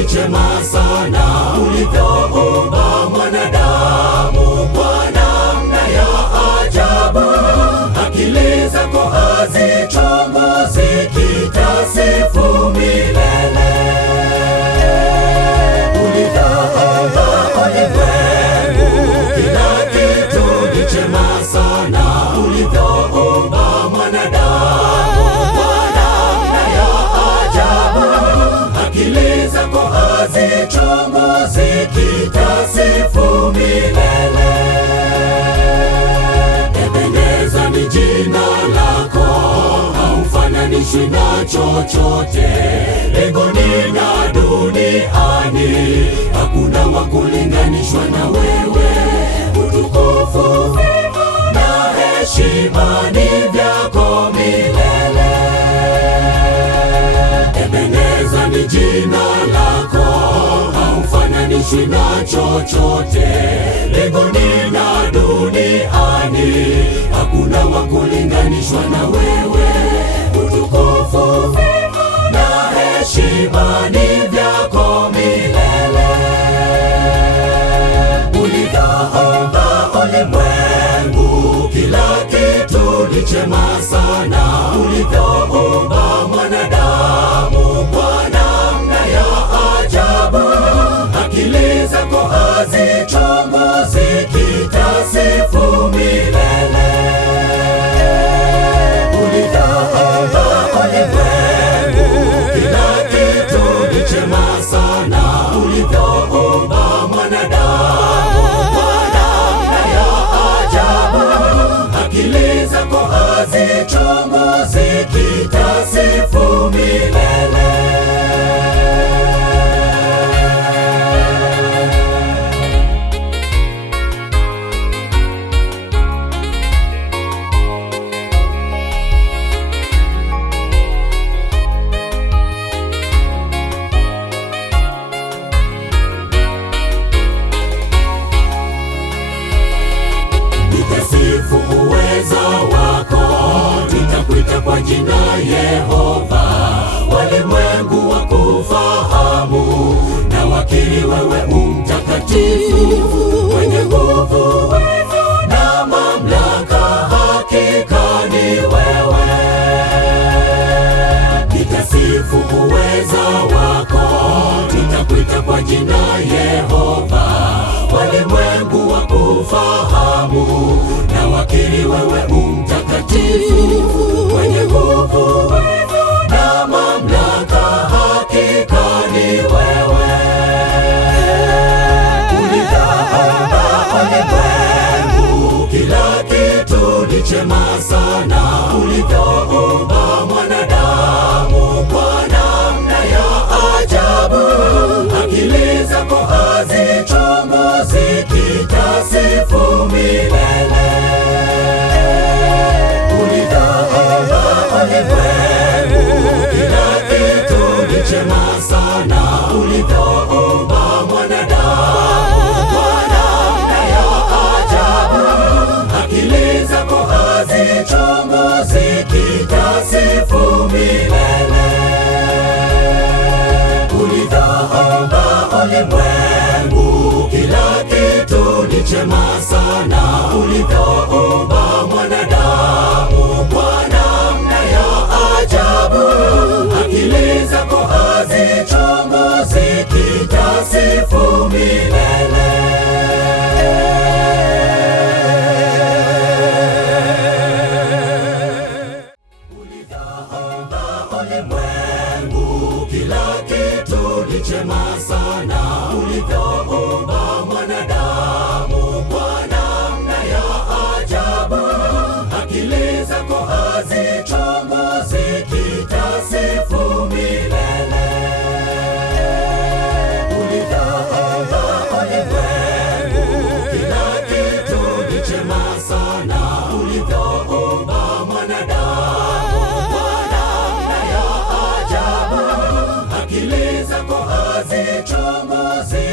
ni chema sana, ulivyoumba mwanadamu kwa namna ya ajabu. Akili zako hazichunguzi, kitasifu milele. Ulivyoumba ulimwengu, kila kitu ni chema sana, ulivyoumba mwanadamu kwa namna ya ajabu. Akili zako hazichunguzi, kitasifu milele. Ebeneza ni jina lako, haufananishwi na chochote. Mbinguni na duniani hakuna wa kulinganishwa na wewe. Utukufu na heshima ni vyako milele. Ebeneza ni jina lako, haufananishwi na chochote. Mbinguni na duniani hakuna wa kulinganishwa na wewe. Utukufu na heshima ni vyako milele. Ulivyoumba ulimwengu, kila kitu ni chema sana, ulivyoumba mwanadamu kwa namna ya ajabu. Akili zako hazichunguzi, kitasifu milele. Ulivyoumba ulimwengu, kila kitu ni chema sana, ulivyoumba mwanadamu kwa namna ya ajabu. Akili zako hazichunguzi, kitasifu milele. Nitasifu uweza wako, nitakuita kwa jina Yehova. Walimwengu wakufahamu na wakiri wewe umtakatifu, mwenye nguvu na mamlaka, hakika ni wewe. Nitasifu uweza wako, nitakuita kwa jina Yehova. Walimwengu wakufahamu na wakiri wewe umtakatifu, mwenye nguvu na mamlaka, hakika ni wewe. Ulivyoumba ulimwengu, kila kitu ni chema sana, ulivyoumba mwanadamu kwa namna ya ajabu. Akili zako hazichunguzi, kitasifu milele. Ulivyoumba ulimwengu, kila kitu ni chema sana, ulivyoumba mwanadamu kwa namna ya ajabu. Akili zako hazichunguzi, kitasifu milele. Ulivyoumba ulimwengu, kila kitu ni chema sana, ulivyoumba mwanadamu kwa namna ya ajabu. Akili zako hazichunguzi, kitasifu milele. Ulivyoumba ulimwengu, kila kitu ni chema sana, ulivyoumba mwanadamu kwa namna ya ajabu. Akili zako hazichunguzi, kitasifu milele. Ulivyoumba ulimwengu, kila kitu ni chema sana, ulivyoumba mwanadamu kwa namna ya ajabu. Akili zako hazichunguzi,